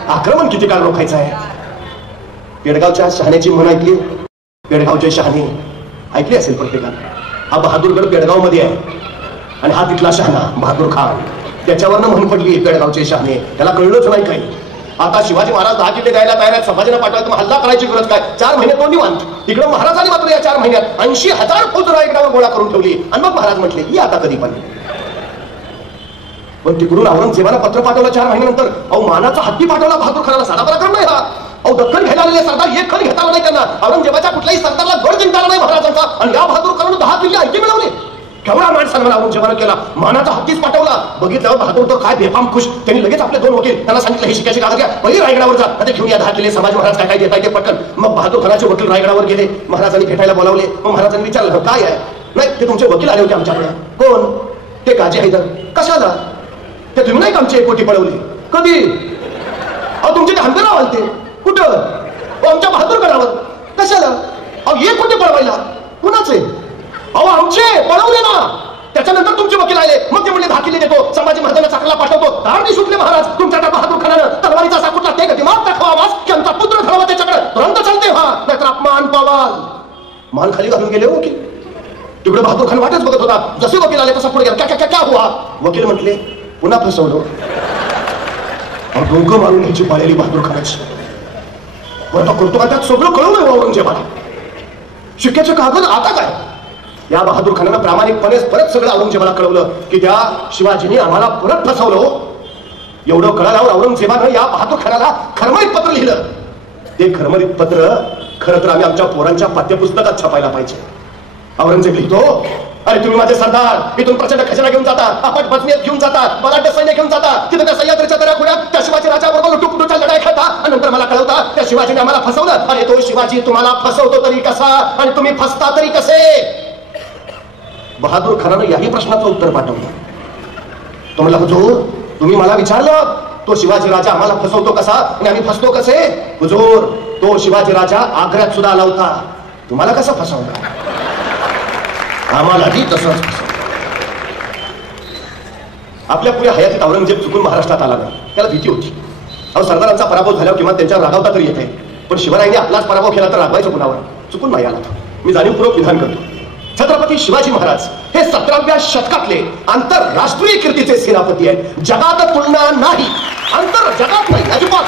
आक्रमण किती काळ रोखायचं आहे. पेडगावच्या शहाण्याची म्हण ऐकली, पेडगावचे शहाणे ऐकली असेल प्रत्येकाने. हा बहादूरगड पेडगाव मध्ये आहे आणि हा तिथला शहाणा बहादूर खान, त्याच्यावरनं म्हण पडली पेडगावचे शहाणे. त्याला कळलंच नाही काही. आता शिवाजी महाराज 10 किल्ले द्यायला तयार आहेत, संभाजीला पाठवायचं, मग हल्ला करायची गरज काय. 4 महिने तो निवांत. इकडे महाराजांनी मात्र या 4 महिन्यात 80,000 फौज रायगडावर गोळा करून ठेवली. आणि मग महाराज म्हटले ही आता कधी पण तिकडून औरंगजेबाला पत्र पाठवलं 4 महिन्यानंतर. अहो मानाचा हत्ती पाठवला बहादूर खानाला. साधा पराक्रम नाही हा. अहो दख्खन घ्यायला आलेले सरदार एक खण घेता आला नाही त्यांना. औरंगजेबाच्या कुठल्याही सरदारला गड जिंकता आला नाही महाराजांचा. आणि या बहादूर खानानं 10 किल्ले ऐके मिळवले. केवढा मान सन्मान औरंगजेबानं केला. मानाचा हत्तीच पाठवला. बघितल्यावर बहादूर तर काय बेफाम खुश. त्यांनी लगेच आपले 2 वकील त्यांना सांगितलं, हे शिक्क्याचे कागद घ्या, पहिली रायगडावर जा, आता घेऊन या 10 किल्ले, संभाजी महाराज काय काय देताय ते पटकन. मग बहादूर खानाचे वकील रायगडावर गेले. महाराजांनी भेटायला बोलावले. मग महाराजांनी विचारलं काय आहे. नाही ते तुमचे वकील आले होते आमच्याकडे. कोण? ते काजी हैदर. कशाला? ते तुम्ही नाही का आमची 1 कोटी पळवली. कधी? अहो तुमचे ते हंबेराव आलते. कुठं? आमच्या बहादूरगडावर. कशाला? अहो 1 कोटी पळवायला. कुणाचे? अहो आमचे पळवले ना. त्याच्यानंतर तुमचे वकील आले. मग ते म्हणले 10 किल्ले देतो, संभाजी महाराजांना चाकरला पाठवतो. दारणी सुटले महाराज. तुमच्या त्या बहादूर खानानं तलवारीचा असा कुठला ते दिमाग दाखवा आवाज की आमचा पुत्र घडवा त्याच्याकडे तुरंत चालते. हा नाहीतर अपमान पावाल. मान खाली घालून गेले वकील. तिकडे बहादूर खान वाटच बघत होता. जसे वकील आले तसा पुढे गेला. क्या हुआ? वकील म्हटले पुन्हा फसवलो. डोकं मारून ह्याची पाळलेली बहादूर खानाची. बरं करतो का त्यात सगळं कळवलं औरंगजेबाला. शिक्क्याचे कागद आता काय. या बहादूर खानानं प्रामाणिकपणे परत सगळं औरंगजेबाला कळवलं की त्या शिवाजीने आम्हाला परत फसवलं. एवढं कळाल्यावर औरंगजेबानं या बहादूर खानाला खरमरीत पत्र लिहिलं. ते खरमरीत पत्र खरं तर आम्ही आमच्या पोरांच्या पाठ्यपुस्तकात छापायला पाहिजे. औरंगजेब लिहितो, अरे तुम्ही माझे सरदार इथून प्रचंड खजाना घेऊन जाता, आपट बचनेत घेऊन जाता, बलाढ्य सैन्य घेऊन जाता, तिथे त्या सह्याद्रीच्या दऱ्या खोऱ्यात त्या शिवाजी राजाबरोबर लुटूपुटूच्या लढाई खेळता आणि नंतर मला कळवता त्या शिवाजीने आम्हाला फसवलं. अरे तो शिवाजी तुम्हाला फसवतो तरी कसा आणि तुम्ही फसता तरी कसे. बहादूर खानानं याही प्रश्नाचं उत्तर पाठवलं. तो म्हणला हुजूर तुम्ही मला विचारलं तो शिवाजी राजा आम्हाला फसवतो कसा आणि आम्ही फसतो कसे. हुजूर तो शिवाजी राजा आग्र्यात सुद्धा आला होता, तुम्हाला कसं फसवला. आम्हालाही तसंच. आपल्या पुढे हयातीत औरंगजेब चुकून महाराष्ट्रात आला नाही. त्याला भीती होती. अहो सरदारांचा पराभव झाल्यावर किंवा त्यांच्यावर रागावता तरी येते, पण शिवरायांनी आपलाच पराभव केला तर रागवायचं कुणावर. चुकून नाही आला. मी जाणीवपूर्वक विधान करतो. छत्रपती शिवाजी महाराज हे 17व्या शतकातले आंतरराष्ट्रीय कीर्तीचे सेनापती आहेत. जगात तुलना नाही. जगात नाही अजिबात.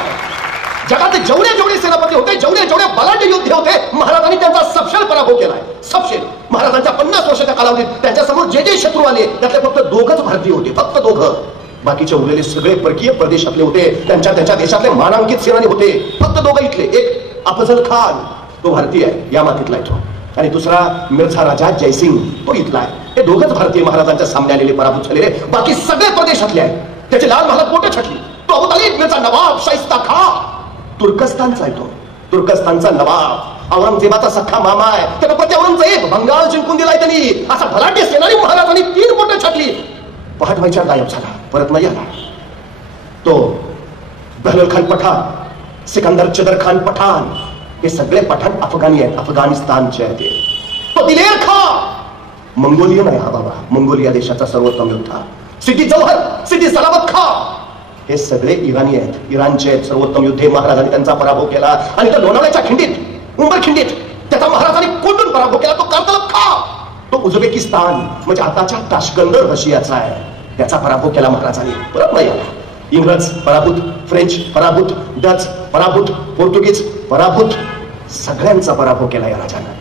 जगात जेवढे सेनापती होते, जेवढे बलाढ्य योद्धे होते, महाराजांनी त्यांचा सपशेल पराभव केलाय. सपशेल. महाराजांच्या 50 वर्षाच्या कालावधीत त्यांच्यासमोर जे शत्रू आले त्यातले फक्त 2च भारतीय होते. फक्त 2. बाकीचे उरलेले सगळे परकीय प्रदेशातले होते. त्यांच्या देशातले मानांकित सेनानी होते. फक्त 2 इथले. एक अफजल खान, तो भारतीय आहे, या मातीतला आहे तो. आणि दुसरा मिर्झा राजा जयसिंग, तो इथला आहे. हे 2च भारतीय महाराजांच्या सामने आलेले, पराभूत झालेले. बाकी सगळे प्रदेशातले आहेत. त्याचे लाल महाराज पोटे छटली. तो अबू तालिब मिर्झा नवाब शाइस्ता खान, तुर्कस्तानचा आहे तो. तुर्कस्तानचा नवाब औरंगजेबाचा सख्खा मामा आहे. त्याला प्रति औरंगजेब बंगाल जिंकून दिलाय त्यांनी. असा भलाढ्य सेनानी महाराजांनी 3 बोटे छाटली. पहाट व्हायच्या गायब झाला, परत नाही आला. तो बहलोल खान पठाण, सिकंदर चदर खान पठाण, हे सगळे पठाण अफगाणी आहेत, अफगाणिस्तानचे आहेत. तो दिलेर खान मंगोलियन आहे. हा बाबा मंगोलिया देशाचा सर्वोत्तम योद्धा. सिद्दी जौहर, सिद्दी सलामत खान, हे सगळे इराणी आहेत, इराणचे आहेत, सर्वोत्तम योद्धे. महाराजांनी त्यांचा पराभव केला. आणि त्या लोणावळ्याच्या खिंडीत, उंबर खिंडीत त्याचा महाराजांनी कोंडून पराभव केला. तो कारतलब खा. तो उझबेकिस्तान म्हणजे आताच्या ताशकंद रशियाचा आहे. त्याचा पराभव केला महाराजांनी. परत नाही आला. इंग्रज पराभूत, फ्रेंच पराभूत, डच पराभूत, पोर्तुगीज पराभूत, सगळ्यांचा पराभव केला या राजानं.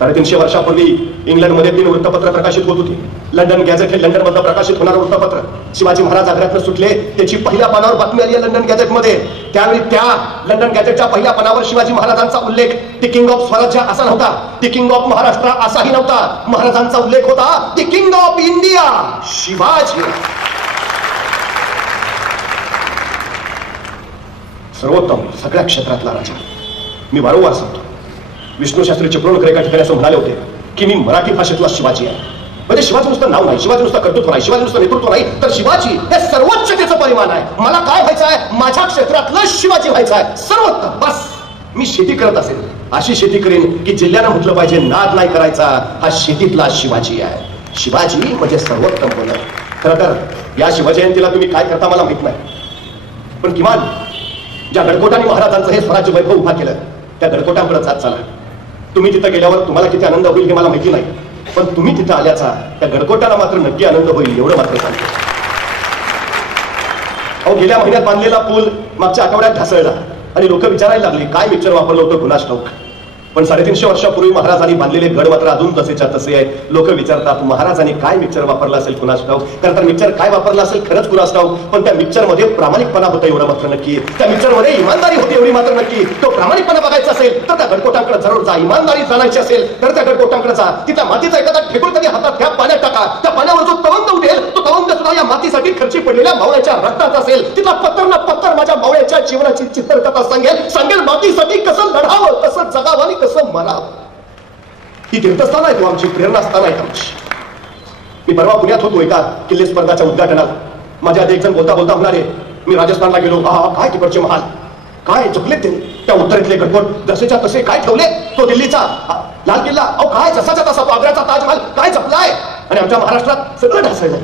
350 वर्षापूर्वी इंग्लंडमध्ये 3 वृत्तपत्र प्रकाशित होत होती. लंडन गॅझेट हे लंडन मधलं प्रकाशित होणारं वृत्तपत्र. शिवाजी महाराज आग्र्यातनं सुटले त्याची पहिल्या पानावर बातमी आली आहे लंडन गॅझेटमध्ये. त्यावेळी त्या लंडन गॅझेटच्या पहिल्या पानावर शिवाजी महाराजांचा उल्लेख द किंग ऑफ स्वराज्य असा नव्हता, द किंग ऑफ महाराष्ट्र असाही नव्हता. महाराजांचा उल्लेख होता the king of India Shivaji. सर्वोत्तम सगळ्या क्षेत्रातला राजा. मी वारंवार सांगतो, विष्णू शास्त्री चिपळूणकर एका ठिकाणी असं म्हणाले होते की मी मराठी भाषेतला शिवाजी आहे. म्हणजे शिवाजी नुसतं नाव नाही, शिवाजी नुसतं कर्तृत्व नाही, शिवाजी नुसतं नेतृत्व नाही, तर शिवाजी हे सर्वोच्चतेचं परिमाण आहे. मला काय व्हायचं आहे? माझ्या क्षेत्रातलं शिवाजी व्हायचं आहे. सर्वोत्तम. बस मी शेती करत असेल अशी शेती करेन की जिल्ह्यानं म्हटलं पाहिजे नाद नाही करायचा, हा शेतीतला शिवाजी आहे. शिवाजी म्हणजे सर्वोत्तम होणं. खरं तर या शिवजयंतीला तुम्ही काय करता मला माहित नाही, पण किमान ज्या गडकोटाने महाराजांचं हे स्वराज्य वैभव उभा केलं त्या गडकोटांकडे जात चला. तुम्ही तिथं गेल्यावर तुम्हाला किती आनंद होईल हे मला माहिती नाही, पण तुम्ही तिथं आल्याचा त्या गडकोटाला मात्र नक्की आनंद होईल एवढं मात्र सांगतो. अहो, गेल्या महिन्यात बांधलेला पूल मागच्या आठवड्यात ढासळला आणि लोक विचारायला लागले काय मिक्सर वापरलं होतं कुणास ठाऊक. पण 350 वर्षापूर्वी महाराजांनी बांधलेले गड मात्र अजून तसेच्या तसे आहेत. लोक विचारतात महाराजांनी काय मिक्सर वापरला असेल कुणास ठाऊक. खरं तर मिक्सर काय वापरला असेल खरंच कुणास ठाऊक, पण त्या मिक्सर मध्ये प्रामाणिकपणा होता एवढं मात्र नक्की. त्या मिक्सर मध्ये इमानदारी होती एवढी मात्र नक्की. तो प्रामाणिकपणा बघायचा असेल तर त्या गडकोटांकडे जरूर जा. इमानदारी जाणायची असेल तर त्या गडकोटांकडे जा. तिथल्या मातीचा एखादा ठेकूळ कधी हातात घ्या, पाण्यात टाका. त्या पाण्यावर जो तवंग उडेल तो तवंग सुद्धा या मातीसाठी खर्ची पडलेल्या मावळ्याच्या रक्ताचा असेल. तिथला पत्तर ना पत्तर माझ्या मावळ्याच्या जीवनाची चित्रकथा सांगेल मातीसाठी कसं लढावं, कसं जगावं आणि कसं मरावं. ही तीर्थस्थान आहे, तो आमची प्रेरणास्थान आहे आमची. मी परवा पुण्यात होतो एका किल्ले स्पर्धाच्या उद्घाटनाला. माझ्या आधी एक जण बोलता बोलता म्हणाले मी राजस्थानला गेलो, काय तिकडचे महाल काय जपले ते, त्या उत्तरेतले गडकोट जसेच्या तसे काय ठेवले, तो दिल्लीचा लाल किल्ला अहो काय जसाच्या तसा, तो आग्र्याचा ताजमहल काय जपलाय. आणि आमच्या महाराष्ट्रात सगळं ढासळलंय,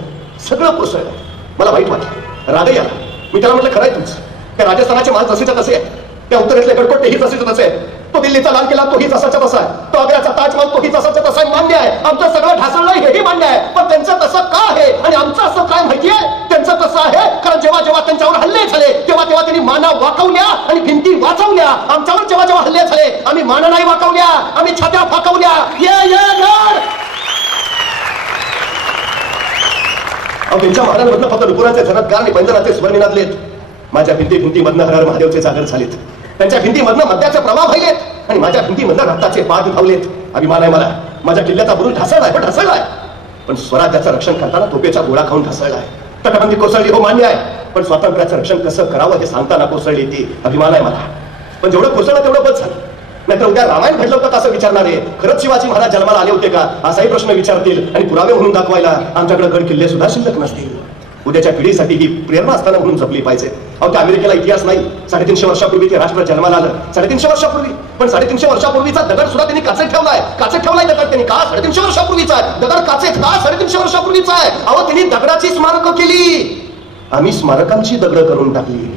सगळं कोसळलंय. मला वाईट वाटलं, रागही आला. मी त्याला म्हटलं खरंय तुझं, त्या राजस्थानाचे महाल जसेच्या तसे आहे, त्या उत्तरेतले गडकोट तेही जसेच्या तसे आहे, तो दिल्लीचा लाल किल्ला तोही जसाच्या तसा आहे, तो आग्र्याचा ताजमहल तोही जसाच्या तसा आहे. मान्य आहे आमचं सगळं ढासळलंय हेही मान्य आहे, पण त्यांचं तसं का आहे आणि आमचं असं काय माहितीये. त्यांचं तसं आहे कारण जेव्हा जेव्हा त्यांच्यावर हल्ले झाले तेव्हा तेव्हा त्यांनी माना वाकवल्या आणि भिंती वाचवल्या. आमच्यावर जेव्हा जेव्हा हल्ले झाले आम्ही माना नाही वाकवल्या, आम्ही छात्या फाकवल्या. त्यांच्या महाराजांमधनं फक्त नुपुराचे झनत्कार आणि पैंजणाचे स्वर्णिनादलेत. माझ्या भिंतीमधनं हर महादेवचे जागर झालेत. त्यांच्या भिंतीमधनं मद्याचे प्रवाह व्हायलेत आणि माझ्या भिंतीमधनं रक्ताचे पाठ धावलेत. अभिमान आहे मला, माझ्या किल्ल्याचा बुरुज ढासळलाय पण स्वराज्याचं रक्षण करताना तोपेचा गोळा खाऊन ढासळलाय. तटबंदी कोसळली हो मान्य आहे, पण स्वातंत्र्याचं रक्षण कसं करावं हे सांगताना कोसळली ती. अभिमान आहे मला, पण जेवढं कोसळलं तेवढं बस झालं. नाहीतर उद्या रामायण घडलं होतं असं विचारणारे खरंच शिवाजी महाराज जन्माला आले होते का असाही प्रश्न विचारतील आणि पुरावे म्हणून दाखवायला आमच्याकडे गड किल्ले सुद्धा शिल्लक नसतील. उद्याच्या पिढीसाठी ही प्रेरणा असताना म्हणून जपली पाहिजे. अहो त्या अमेरिकेला इतिहास नाही, 350 वर्षापूर्वी ते राष्ट्र जन्माला आलं, 350 वर्षापूर्वी. पण 350 वर्षापूर्वीचा दगड सुद्धा त्यांनी काचेत ठेवलाय दगड. त्यांनी का 350 वर्षापूर्वीचा आहे दगड काचेत का 350 वर्षापूर्वीचा आहे. अहो त्यांनी दगडाची स्मारकं केली, आम्ही स्मारकांची दगड करून टाकली.